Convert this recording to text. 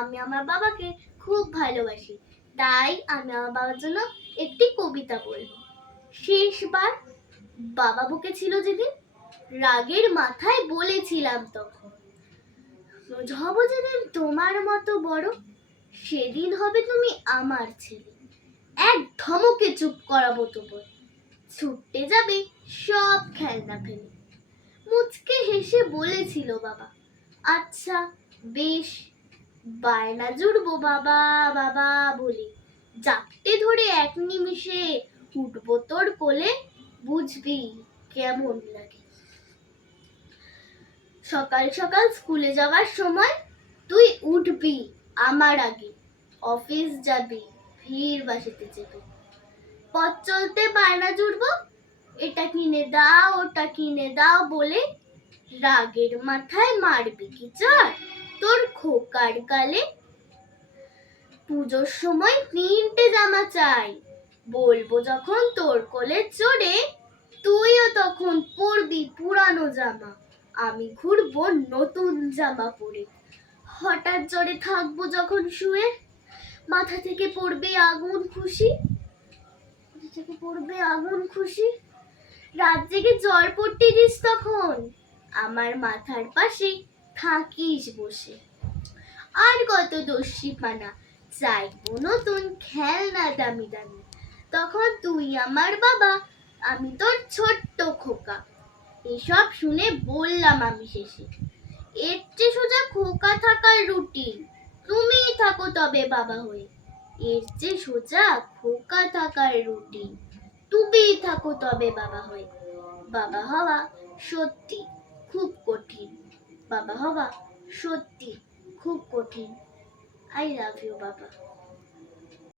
আমি আমার বাবাকে খুব ভালোবাসি, তাই আমি আমার বাবার জন্য একটি কবিতা বলবো। শেষবার বাবা বকেছিল যেদিন, রাগের মাথায় বলেছিলাম তখন, হব যেদিন তোমার মতো বড়, সেদিন হবে তুমি আমার ছেলে। এক ধমকে চুপ করাবো তোমার, ছুটতে যাবে সব খেলনা ফেলে। মুচকে হেসে বলেছিল বাবা, আচ্ছা বেশ, বায়না জুড়বো বাবা বাবা বলে। জাপটে ধরে এক নিমিষে উঠবো তোর কোলে, বুঝবি কেমন লাগে। সকাল সকাল স্কুলে যাওয়ার সময় তুই উঠবি আমার আগে, অফিস যাবি ভিড় বাসাতে চেপে। পথ চলতে বায়না জুড়বো, এটা কিনে দাও ওটা কিনে দাও বলে। রাগের মাথায় মারবি কি চড় তোর খোকার গালে। পুজোর সময় 3টে জামা চাই, বলবো যখন তোর কোলে চড়ে, তুইও তখন পরবি পুরানো জামা, আমি ঘুরবো নতুন জামা পরে। হঠাৎ জ্বরে থাকবো যখন শুয়ে, মাথা থেকে পড়বে আগুন খুশি, রাত জেগে জ্বর পড়তে দিস তখন, আমার মাথার পাশে থাকিস বসে। আর কত দস্যিপানা, চাইবো নতুন খেলনা দামি দামি, তখন তুই আমার বাবা, আমি তোর ছোট্ট খোকা। এসব শুনে বললাম আমি শেষে, এর চেয়ে সোজা খোকা থাকার রুটিন, তুমিই থাকো তবে বাবা হয়ে। এর চেয়ে সোজা খোকা থাকার রুটিন, তুমিই থাকো তবে বাবা হয়ে। বাবা হওয়া সত্যি খুব কঠিন, বাবা হওয়া সত্যি খুব কঠিন। I love you, বাবা।